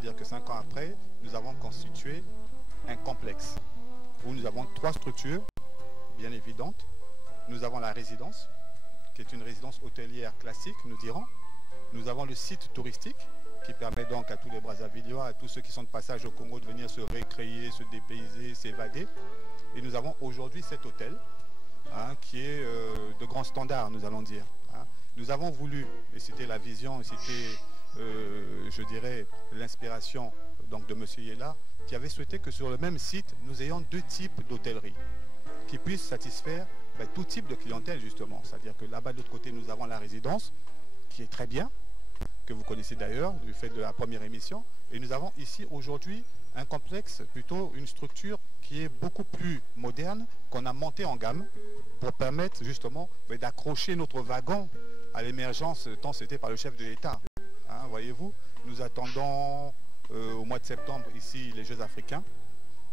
C'est-à-dire que 5 ans après, nous avons constitué un complexe où nous avons 3 structures bien évidentes. Nous avons la résidence, qui est une résidence hôtelière classique, nous dirons. Nous avons le site touristique, qui permet donc à tous les Brazzavillois, à tous ceux qui sont de passage au Congo de venir se récréer, se dépayser, s'évader. Et nous avons aujourd'hui cet hôtel, qui est de grand standard, nous allons dire. Nous avons voulu, et c'était la vision, et c'était, je dirais, l'inspiration de M. Yella, qui avait souhaité que sur le même site, nous ayons 2 types d'hôtellerie, qui puissent satisfaire tout type de clientèle, justement. C'est-à-dire que là-bas, de l'autre côté, nous avons la résidence, qui est très bien, que vous connaissez d'ailleurs, du fait de la première émission. Et nous avons ici, aujourd'hui, un complexe, plutôt une structure qui est beaucoup plus moderne, qu'on a monté en gamme, pour permettre, justement, d'accrocher notre wagon à l'émergence, tant c'était par le chef de l'État. Voyez-vous, nous attendons au mois de septembre, ici, les Jeux africains.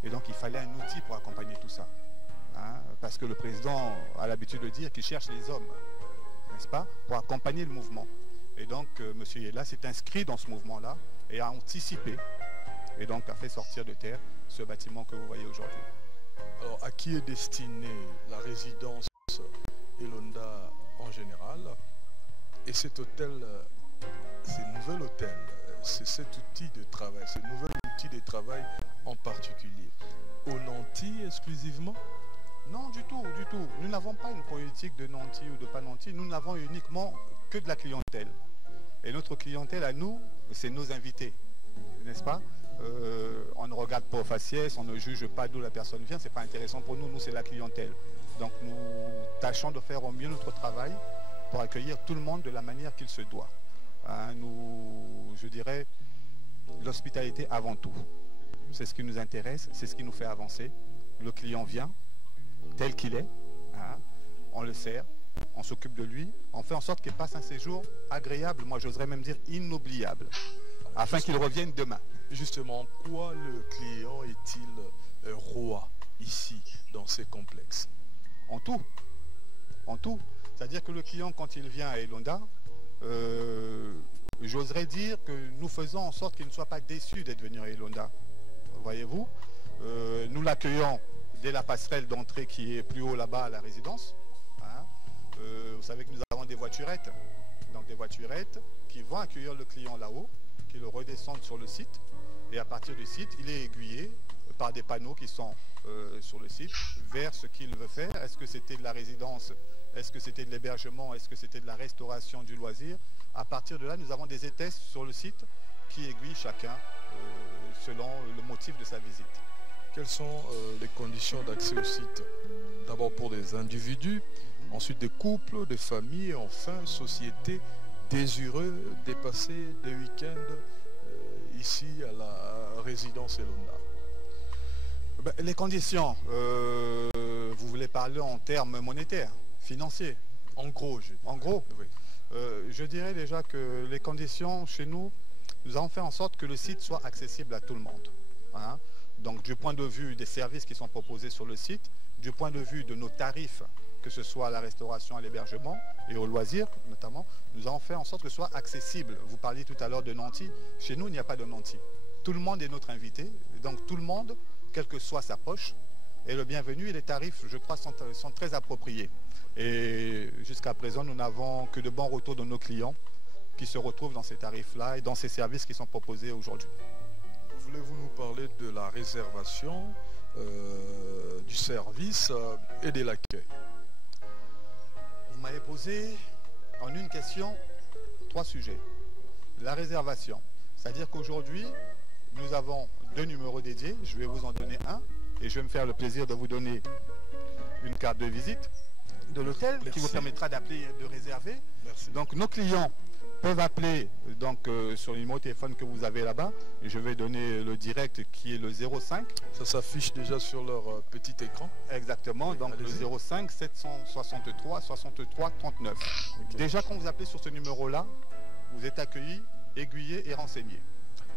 Et donc, il fallait un outil pour accompagner tout ça. Parce que le président a l'habitude de dire qu'il cherche les hommes, n'est-ce pas, pour accompagner le mouvement. Et donc, M. Yella s'est inscrit dans ce mouvement-là et a anticipé, et donc a fait sortir de terre ce bâtiment que vous voyez aujourd'hui. Alors, à qui est destinée la résidence Elonda en général? Et cet hôtel, ce nouvel hôtel, c'est cet outil de travail, ce nouvel outil de travail en particulier, aux nantis exclusivement? Non, du tout, du tout. Nous n'avons pas une politique de nantis ou de pas nantis. Nous n'avons uniquement que de la clientèle. Et notre clientèle à nous, c'est nos invités, n'est-ce pas? On ne regarde pas aux faciès, on ne juge pas d'où la personne vient, c'est pas intéressant pour nous, nous c'est la clientèle. Donc nous tâchons de faire au mieux notre travail pour accueillir tout le monde de la manière qu'il se doit. Nous, je dirais, l'hospitalité avant tout. C'est ce qui nous intéresse, c'est ce qui nous fait avancer. Le client vient, tel qu'il est, on le sert, on s'occupe de lui, on fait en sorte qu'il passe un séjour agréable, moi j'oserais même dire inoubliable, afin qu'il revienne demain. Justement, quoi le client est-il roi ici, dans ces complexes? En tout. En tout. C'est-à-dire que le client, quand il vient à Elonda, j'oserais dire que nous faisons en sorte qu'il ne soit pas déçu d'être venu à Elonda. Voyez-vous, nous l'accueillons dès la passerelle d'entrée qui est plus haut là-bas à la résidence. Vous savez que nous avons des voiturettes. Donc des voiturettes qui vont accueillir le client là-haut, qui le redescendent sur le site. Et à partir du site, il est aiguillé par des panneaux qui sont sur le site vers ce qu'il veut faire. Est-ce que c'était de la résidence? Est-ce que c'était de l'hébergement? Est-ce que c'était de la restauration, du loisir? À partir de là, nous avons des étesses sur le site qui aiguillent chacun selon le motif de sa visite. Quelles sont les conditions d'accès au site? D'abord pour des individus, ensuite des couples, des familles, et enfin sociétés désireux de passer des week-ends ici à la résidence Elonda. Les conditions, vous voulez parler en termes monétaires, financiers? En gros, oui. Je dirais déjà que les conditions chez nous, nous avons fait en sorte que le site soit accessible à tout le monde. Donc du point de vue des services qui sont proposés sur le site, du point de vue de nos tarifs, que ce soit à la restauration, à l'hébergement et au loisir notamment, nous avons fait en sorte que ce soit accessible. Vous parliez tout à l'heure de nantis. Chez nous, il n'y a pas de nantis. Tout le monde est notre invité. Donc tout le monde, quelle que soit sa poche, est le bienvenu et les tarifs, je crois, sont très appropriés. Et jusqu'à présent, nous n'avons que de bons retours de nos clients qui se retrouvent dans ces tarifs-là et dans ces services qui sont proposés aujourd'hui. Voulez-vous nous parler de la réservation, du service et de l'accueil? Vous m'avez posé en une question 3 sujets. La réservation, c'est-à-dire qu'aujourd'hui, nous avons 2 numéros dédiés. Je vais vous en donner un et je vais me faire le plaisir de vous donner une carte de visite de l'hôtel qui vous permettra d'appeler, de réserver. Merci. Donc nos clients peuvent appeler donc, sur le numéro de téléphone que vous avez là-bas. Et je vais donner le direct qui est le 05. Ça s'affiche déjà sur leur petit écran. Exactement, oui, donc le 05 763 63 39. Okay. Déjà quand vous appelez sur ce numéro-là, vous êtes accueilli, aiguillé et renseigné.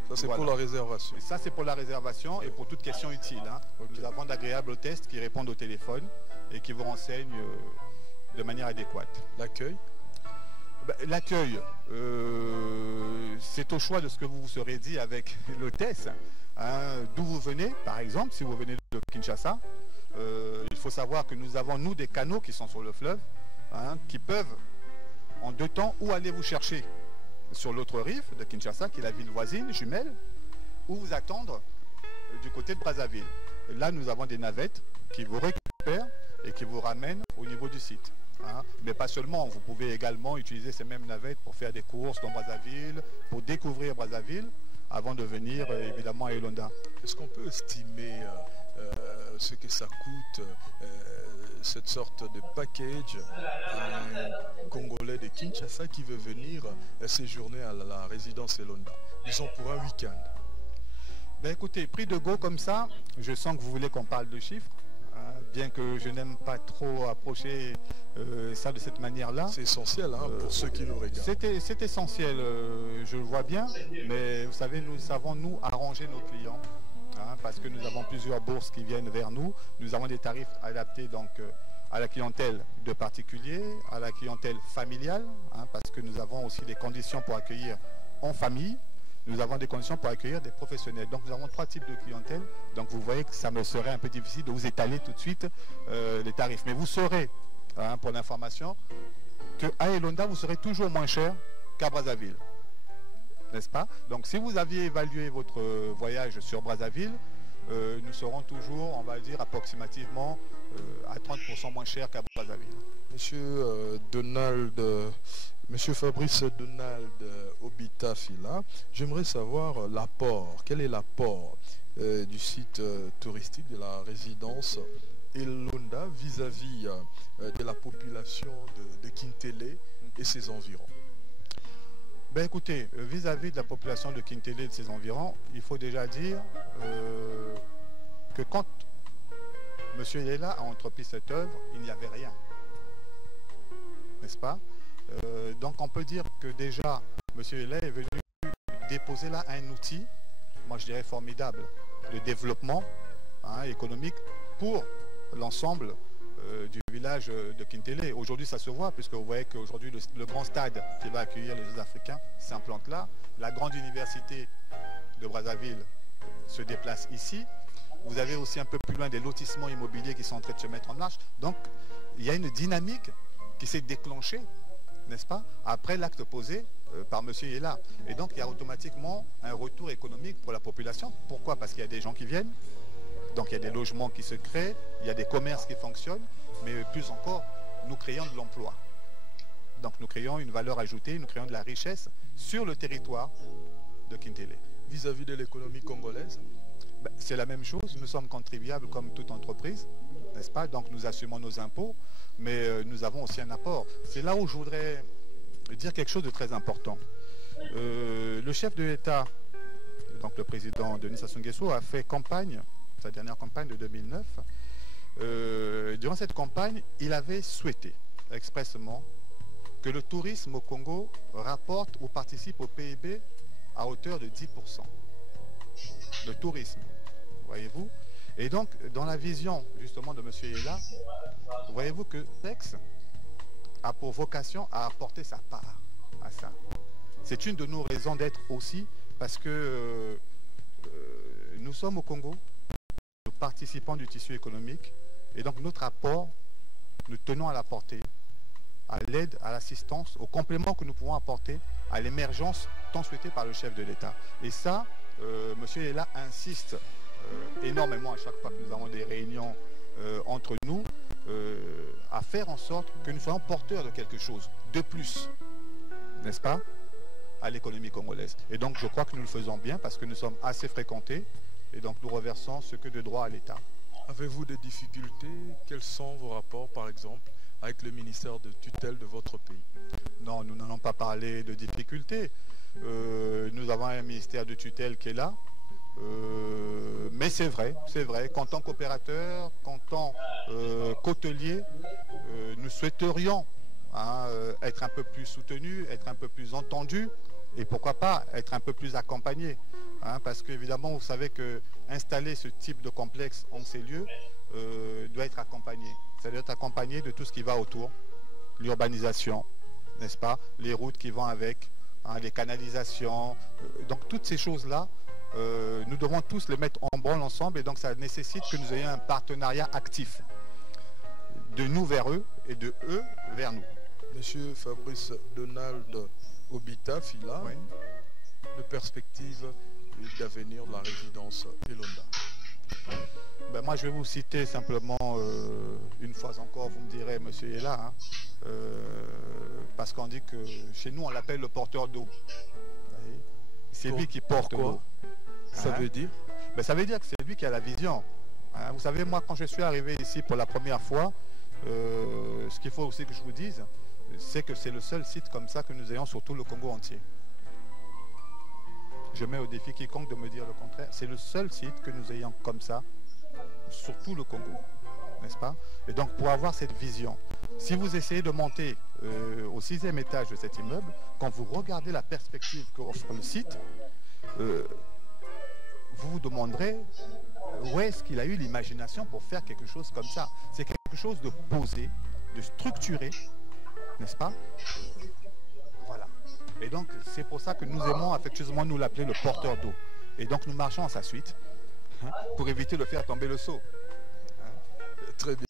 Ça c'est pour la réservation. Et ça c'est pour la réservation et pour toute question utile. Nous avons d'agréables hôtesses qui répondent au téléphone et qui vous renseignent de manière adéquate. L'accueil? L'accueil, c'est au choix de ce que vous vous serez dit avec l'hôtesse. Hein, d'où vous venez, par exemple, si vous venez de Kinshasa. Il faut savoir que nous avons, nous, des canaux qui sont sur le fleuve, hein, qui peuvent, en 2 temps, ou aller vous chercher sur l'autre rive de Kinshasa, qui est la ville voisine, jumelle, ou vous attendre du côté de Brazzaville. Et là, nous avons des navettes qui vous récupèrent et qui vous ramènent au niveau du site. Hein. Mais pas seulement, vous pouvez également utiliser ces mêmes navettes pour faire des courses dans Brazzaville, pour découvrir Brazzaville, avant de venir évidemment à Elonda. Est-ce qu'on peut estimer ce que ça coûte, cette sorte de package à un Congolais de Kinshasa qui veut venir séjourner à la résidence Elonda, disons pour un week-end? Ben écoutez, prix de go comme ça, je sens que vous voulez qu'on parle de chiffres, hein, bien que je n'aime pas trop approcher ça de cette manière-là. C'est essentiel hein, pour ceux qui nous regardent. C'est essentiel, je le vois bien, mais vous savez, nous savons nous arranger nos clients, hein, parce que nous avons plusieurs bourses qui viennent vers nous. Nous avons des tarifs adaptés donc à la clientèle de particuliers, à la clientèle familiale, hein, parce que nous avons aussi des conditions pour accueillir en famille. Nous avons des conditions pour accueillir des professionnels. Donc nous avons 3 types de clientèle. Donc vous voyez que ça me serait un peu difficile de vous étaler tout de suite les tarifs. Mais vous saurez, hein, pour l'information, qu'à Elonda, vous serez toujours moins cher qu'à Brazzaville. N'est-ce pas? Donc si vous aviez évalué votre voyage sur Brazzaville, nous serons toujours, on va dire, approximativement à 30% moins cher qu'à Brazzaville. Monsieur Fabrice Donald Obita Fila, j'aimerais savoir l'apport. Quel est l'apport du site touristique de la résidence Elonda vis-à-vis de la population de Kintélé et ses environs? Ben écoutez, vis-à-vis de la population de Kintélé et de ses environs, il faut déjà dire que quand M. Yela a entrepris cette œuvre, il n'y avait rien. N'est-ce pas? Donc on peut dire que déjà, M. Yela est venu déposer là un outil, moi je dirais formidable, de développement, hein, économique pour l'ensemble du village de Kintélé. Aujourd'hui ça se voit, puisque vous voyez qu'aujourd'hui le grand stade qui va accueillir les Jeux africains s'implante là. La grande université de Brazzaville se déplace ici. Vous avez aussi un peu plus loin des lotissements immobiliers qui sont en train de se mettre en marche. Donc il y a une dynamique qui s'est déclenchée, n'est-ce pas, après l'acte posé par M. Yela. Et donc il y a automatiquement un retour économique pour la population. Pourquoi? Parce qu'il y a des gens qui viennent, donc il y a des logements qui se créent, il y a des commerces qui fonctionnent, mais plus encore, nous créons de l'emploi. Donc nous créons une valeur ajoutée, nous créons de la richesse sur le territoire de Kintélé. Vis-à-vis de l'économie congolaise? Ben, c'est la même chose, nous sommes contribuables comme toute entreprise, n'est-ce pas? Donc nous assumons nos impôts, mais nous avons aussi un apport. C'est là où je voudrais dire quelque chose de très important. Le chef de l'État, donc le président Denis Sassou Nguesso, a fait campagne, sa dernière campagne de 2009. Durant cette campagne, il avait souhaité expressément que le tourisme au Congo rapporte ou participe au PIB à hauteur de 10%. Le tourisme, voyez-vous. Et donc, dans la vision justement de M. Yela, voyez-vous que Tex a pour vocation à apporter sa part à ça. C'est une de nos raisons d'être aussi, parce que nous sommes au Congo, nous participons du tissu économique, et donc notre apport, nous tenons à l'apporter, à l'aide, à l'assistance, au complément que nous pouvons apporter à l'émergence tant souhaitée par le chef de l'État. Et ça, M. Yela insiste énormément à chaque fois que nous avons des réunions entre nous, à faire en sorte que nous soyons porteurs de quelque chose de plus, n'est-ce pas, à l'économie congolaise. Et donc je crois que nous le faisons bien parce que nous sommes assez fréquentés et donc nous reversons ce que de droit à l'État. Avez-vous des difficultés? Quels sont vos rapports par exemple avec le ministère de tutelle de votre pays? Non, nous n'allons pas parler de difficultés. Nous avons un ministère de tutelle qui est là. Mais c'est vrai, qu'en tant qu'opérateur, qu'en tant qu'hôtelier, nous souhaiterions être un peu plus soutenus, être un peu plus entendus et pourquoi pas être un peu plus accompagnés. Parce qu'évidemment, vous savez que installer ce type de complexe en ces lieux doit être accompagné. Ça doit être accompagné de tout ce qui va autour, l'urbanisation, n'est-ce pas? Les routes qui vont avec, hein, les canalisations. Donc toutes ces choses-là, nous devons tous les mettre en branle ensemble et donc ça nécessite que nous ayons un partenariat actif de nous vers eux et de eux vers nous. Monsieur Fabrice Donald Obita Fila, Oui. de perspective d'avenir de la résidence Elonda. Ben moi je vais vous citer simplement une fois encore, vous me direz monsieur est là, hein, parce qu'on dit que chez nous on l'appelle le porteur d'eau. C'est lui qui porte l'eau. Ça veut dire? Ben, ça veut dire que c'est lui qui a la vision. Hein. Vous savez, moi quand je suis arrivé ici pour la première fois, ce qu'il faut aussi que je vous dise, c'est que c'est le seul site comme ça que nous ayons sur tout le Congo entier. Je mets au défi quiconque de me dire le contraire. C'est le seul site que nous ayons comme ça sur tout le Congo, n'est-ce pas? Et donc pour avoir cette vision, si vous essayez de monter au 6e étage de cet immeuble, quand vous regardez la perspective qu'offre le site, vous vous demanderez où est-ce qu'il a eu l'imagination pour faire quelque chose comme ça. C'est quelque chose de posé, de structuré, n'est-ce pas? Voilà. Et donc, c'est pour ça que nous aimons affectueusement nous l'appeler le porteur d'eau. Et donc, nous marchons à sa suite, hein, pour éviter de faire tomber le seau. Très bien.